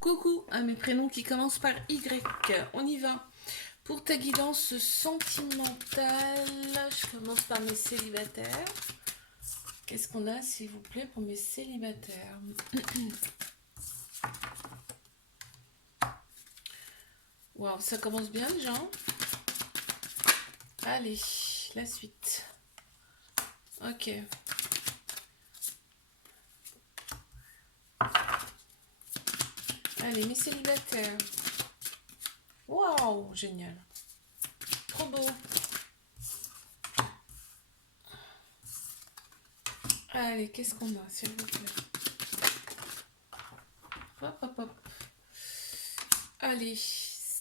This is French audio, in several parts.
Coucou à mes prénoms qui commencent par Y. On y va. Pour ta guidance sentimentale, je commence par mes célibataires. Qu'est-ce qu'on a, s'il vous plaît, pour mes célibataires? Waouh, ça commence bien déjà. Allez, la suite. Ok. Allez, mes célibataires. Waouh, génial. Trop beau. Allez, qu'est-ce qu'on a, s'il vous plaît? Hop, hop, hop. Allez,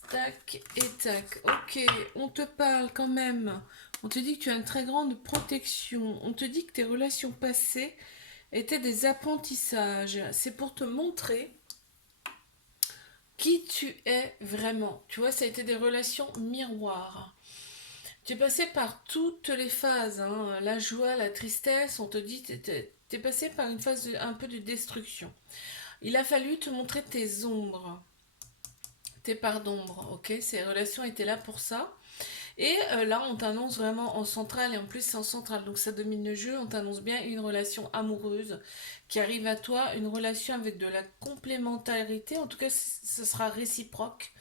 tac et tac. Ok, on te parle quand même. On te dit que tu as une très grande protection. On te dit que tes relations passées étaient des apprentissages. C'est pour te montrer qui tu es vraiment. Tu vois, ça a été des relations miroirs. Tu es passé par toutes les phases, hein. La joie, la tristesse. On te dit que tu es passé par une phase un peu de destruction. Il a fallu te montrer tes ombres. Tes parts d'ombre, ok? Ces relations étaient là pour ça. Et là, on t'annonce vraiment en centrale, et en plus c'est en centrale, donc ça domine le jeu, on t'annonce bien une relation amoureuse qui arrive à toi, une relation avec de la complémentarité, en tout cas ce sera réciproque,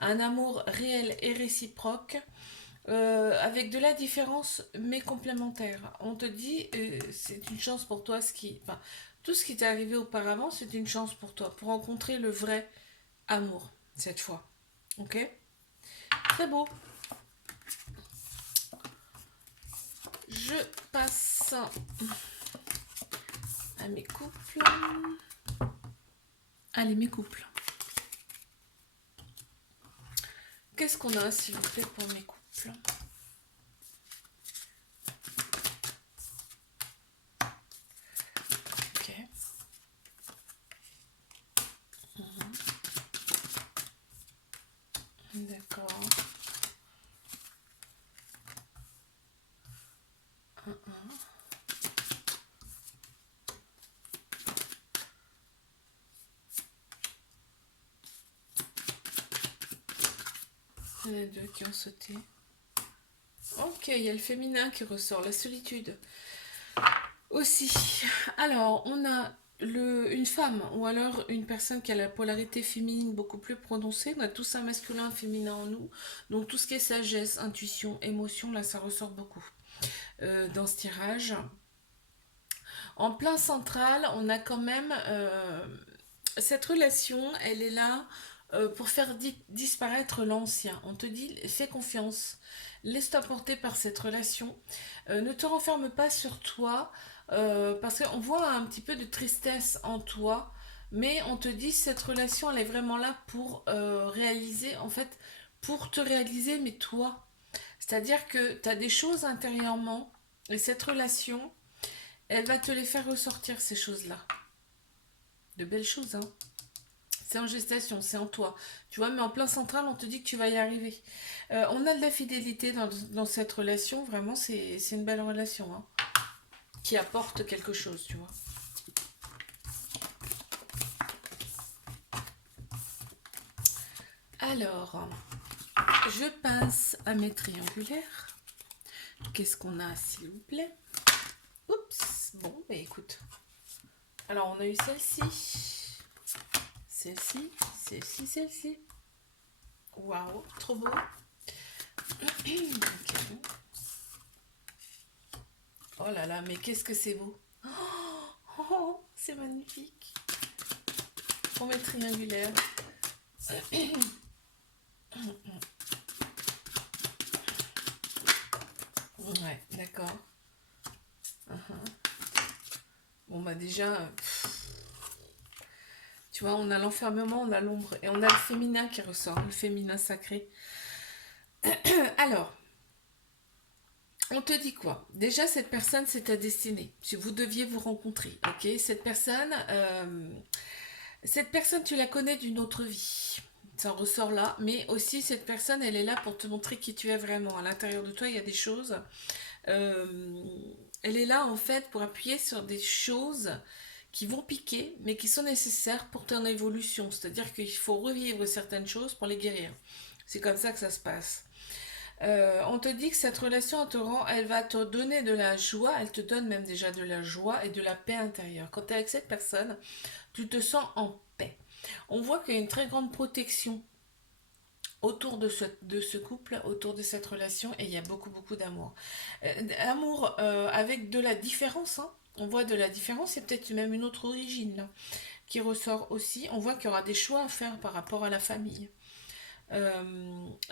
un amour réel et réciproque, avec de la différence mais complémentaire. On te dit, c'est une chance pour toi, enfin, tout ce qui t'est arrivé auparavant, c'est une chance pour toi, pour rencontrer le vrai amour, cette fois. Ok? Très beau. Je passe à mes couples. Allez, mes couples. Qu'est-ce qu'on a, s'il vous plaît, pour mes couples? Ok. D'accord. Il y en a deux qui ont sauté. Ok, il y a le féminin qui ressort, la solitude. Aussi. Alors, on a une femme ou alors une personne qui a la polarité féminine beaucoup plus prononcée. On a tous un masculin, un féminin en nous. Donc tout ce qui est sagesse, intuition, émotion, là ça ressort beaucoup dans ce tirage. En plein central, on a quand même cette relation, elle est là pour faire disparaître l'ancien. On te dit, fais confiance, laisse-toi porter par cette relation, ne te renferme pas sur toi, parce qu'on voit un petit peu de tristesse en toi, mais on te dit, cette relation, elle est vraiment là pour réaliser, en fait, pour te réaliser, mais toi. C'est-à-dire que tu as des choses intérieurement, et cette relation, elle va te les faire ressortir, ces choses-là. De belles choses, hein. C'est en gestation, c'est en toi. Tu vois, mais en plein central, on te dit que tu vas y arriver. On a de la fidélité dans cette relation. Vraiment, c'est une belle relation, hein, qui apporte quelque chose, tu vois. Alors, je passe à mes triangulaires. Qu'est-ce qu'on a, s'il vous plaît? Oups, bon, bah écoute. Alors, on a eu celle-ci. Celle-ci, celle-ci, celle-ci. Waouh, trop beau. Okay. Oh là là, mais qu'est-ce que c'est beau. Oh, c'est magnifique. Pour mes triangulaires. Ouais, d'accord. Bon, bah déjà, tu vois, on a l'enfermement, on a l'ombre et on a le féminin qui ressort, le féminin sacré. Alors, on te dit quoi? Déjà, cette personne, c'est ta destinée. Si vous deviez vous rencontrer, ok? Cette personne, tu la connais d'une autre vie. Ça ressort là, mais aussi cette personne, elle est là pour te montrer qui tu es vraiment. À l'intérieur de toi, il y a des choses. Euh, Elle est là en fait pour appuyer sur des choses qui vont piquer, mais qui sont nécessaires pour ton évolution. C'est-à-dire qu'il faut revivre certaines choses pour les guérir. C'est comme ça que ça se passe. On te dit que cette relation elle va te donner de la joie, elle te donne même déjà de la joie et de la paix intérieure. Quand tu es avec cette personne, tu te sens en paix. On voit qu'il y a une très grande protection autour de ce couple, autour de cette relation, et il y a beaucoup, beaucoup d'amour. Amour avec de la différence, hein. On voit de la différence, et peut-être même une autre origine là, qui ressort aussi. On voit qu'il y aura des choix à faire par rapport à la famille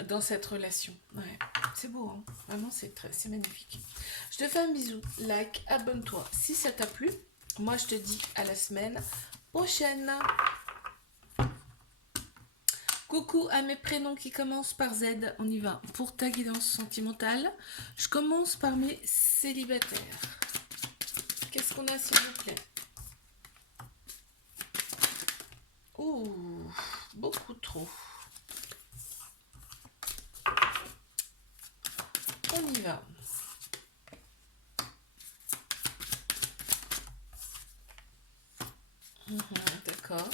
dans cette relation. Ouais, c'est beau, hein. Vraiment, c'est magnifique. Je te fais un bisou, like, abonne-toi si ça t'a plu. Moi, je te dis à la semaine prochaine. Coucou à mes prénoms qui commencent par Z, on y va. Pour ta guidance sentimentale, je commence par mes célibataires. Qu'est-ce qu'on a s'il vous plaît? Ouh, beaucoup trop. On y va. D'accord.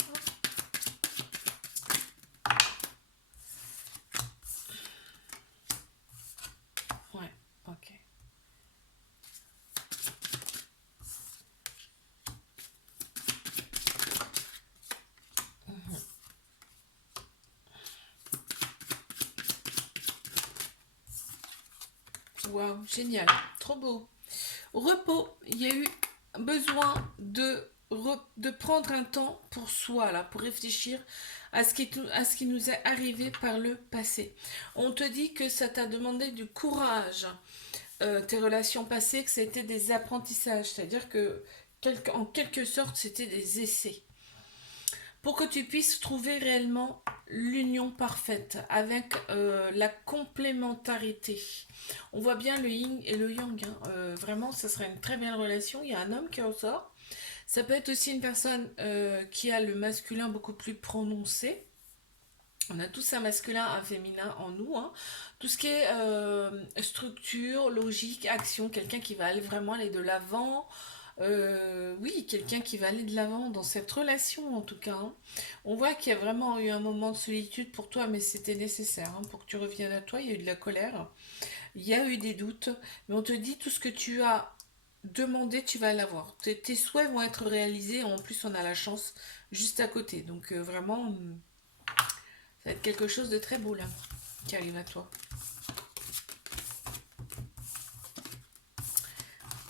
Ouais, ok. Waouh, génial, trop beau. Repos, il y a eu besoin de prendre un temps pour soi, là, pour réfléchir à ce qui nous est arrivé par le passé. On te dit que ça t'a demandé du courage, tes relations passées, que c'était des apprentissages, c'est-à-dire que en quelque sorte c'était des essais pour que tu puisses trouver réellement l'union parfaite avec la complémentarité. On voit bien le yin et le yang, hein. Vraiment, ça serait une très belle relation. Il y a un homme qui ressort. Ça peut être aussi une personne qui a le masculin beaucoup plus prononcé. On a tous un masculin, un féminin en nous, hein. Tout ce qui est structure, logique, action, quelqu'un qui va aller vraiment aller de l'avant. Oui, quelqu'un qui va aller de l'avant dans cette relation en tout cas, hein. On voit qu'il y a vraiment eu un moment de solitude pour toi, mais c'était nécessaire, hein, pour que tu reviennes à toi. Il y a eu de la colère, il y a eu des doutes, mais on te dit tout ce que tu as demandé, tu vas l'avoir. Tes souhaits vont être réalisés. En plus, on a la chance juste à côté. Donc vraiment, ça va être quelque chose de très beau là qui arrive à toi.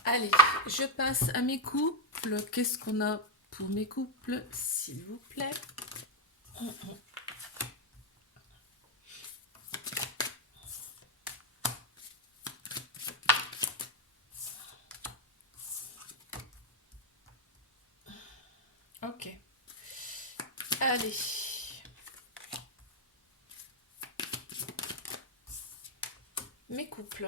Allez, je passe à mes couples. Qu'est-ce qu'on a pour mes couples, s'il vous plaît? Ok. Allez. Mes couples.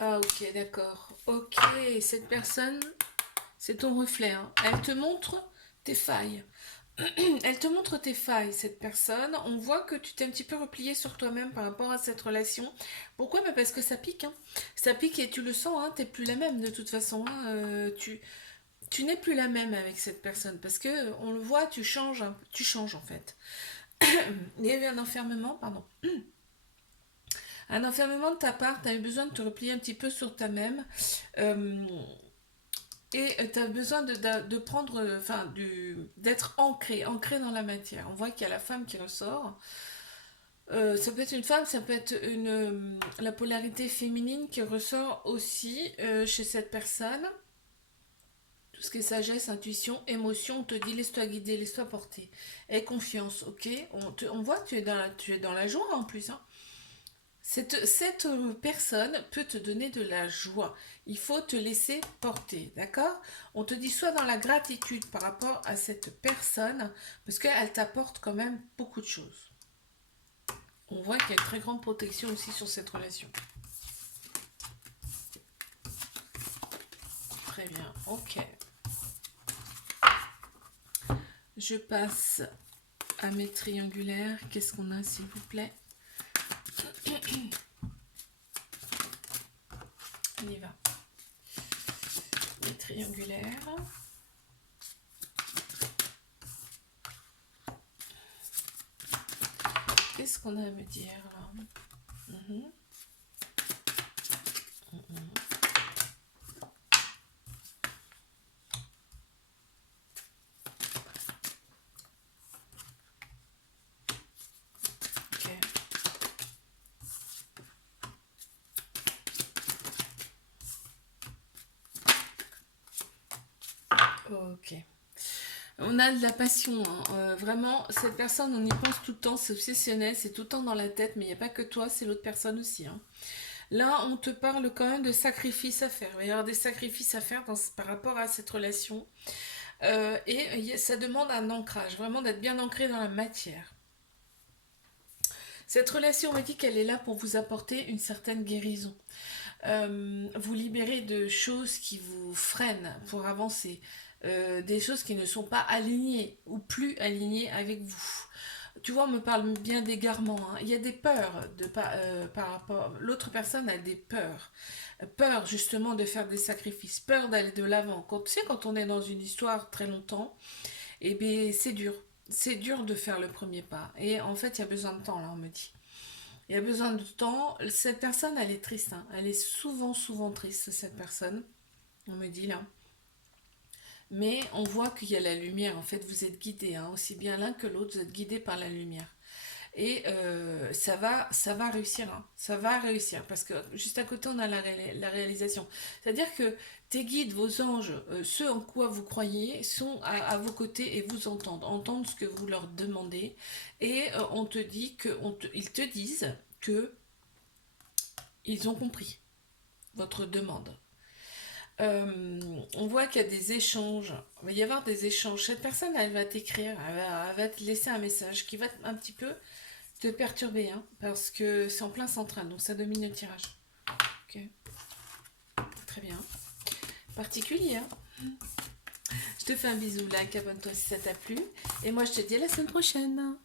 Ah ok, d'accord. Ok, cette personne, c'est ton reflet, hein. Elle te montre tes failles. Elle te montre tes failles, cette personne. On voit que tu t'es un petit peu replié sur toi-même par rapport à cette relation. Pourquoi? Bah parce que ça pique, hein. Ça pique et tu le sens, hein. T'es plus la même de toute façon, hein. Tu n'es plus la même avec cette personne parce que on le voit, tu changes, tu changes en fait. Il y a eu un enfermement, pardon. Un enfermement de ta part, tu as eu besoin de te replier un petit peu sur toi-même. Euh, et tu as besoin de prendre, enfin, d'être ancré dans la matière. On voit qu'il y a la femme qui ressort. Ça peut être une femme, ça peut être la polarité féminine qui ressort aussi chez cette personne. Tout ce qui est sagesse, intuition, émotion, on te dit laisse-toi guider, laisse-toi porter. Aie confiance, ok? On voit que tu es dans la joie en plus, hein. Cette personne peut te donner de la joie. Il faut te laisser porter, d'accord? On te dit soit dans la gratitude par rapport à cette personne, parce qu'elle t'apporte quand même beaucoup de choses. On voit qu'il y a une très grande protection aussi sur cette relation. Très bien, ok. Je passe à mes triangulaires. Qu'est-ce qu'on a, s'il vous plaît? triangulaire. Qu'est-ce qu'on a à me dire là? Ok. On a de la passion, hein. Vraiment, cette personne, on y pense tout le temps, c'est obsessionnel, c'est tout le temps dans la tête, mais il n'y a pas que toi, c'est l'autre personne aussi, hein. Là, on te parle quand même de sacrifices à faire. Il va y avoir des sacrifices à faire par rapport à cette relation. Et ça demande un ancrage, vraiment d'être bien ancré dans la matière. Cette relation, on me dit qu'elle est là pour vous apporter une certaine guérison. Vous libérer de choses qui vous freinent pour avancer. Des choses qui ne sont pas alignées ou plus alignées avec vous. Tu vois, on me parle bien d'égarement, hein. Il y a des peurs par rapport. L'autre personne a des peurs. Peur justement de faire des sacrifices, peur d'aller de l'avant. Tu sais, quand on est dans une histoire très longtemps, eh bien, c'est dur. C'est dur de faire le premier pas. Et en fait, il y a besoin de temps, là, on me dit. Il y a besoin de temps. Cette personne, elle est triste, hein. Elle est souvent, souvent triste, cette personne. On me dit là. Mais on voit qu'il y a la lumière. En fait, vous êtes guidés, hein. Aussi bien l'un que l'autre, vous êtes guidés par la lumière. Et ça va réussir, hein. Ça va réussir. Parce que juste à côté, on a la réalisation. C'est-à-dire que tes guides, vos anges, ceux en quoi vous croyez, sont à vos côtés et vous entendent. Entendent ce que vous leur demandez. Et on te dit ils te disent que ils ont compris votre demande. On voit qu'il y a des échanges. Il va y avoir des échanges. Cette personne, elle va t'écrire, elle va te laisser un message qui va un petit peu te perturber, hein, parce que c'est en plein central, donc ça domine le tirage. Ok, très bien. Particulier, hein. Je te fais un bisou, like, abonne-toi si ça t'a plu. Et moi, je te dis à la semaine prochaine.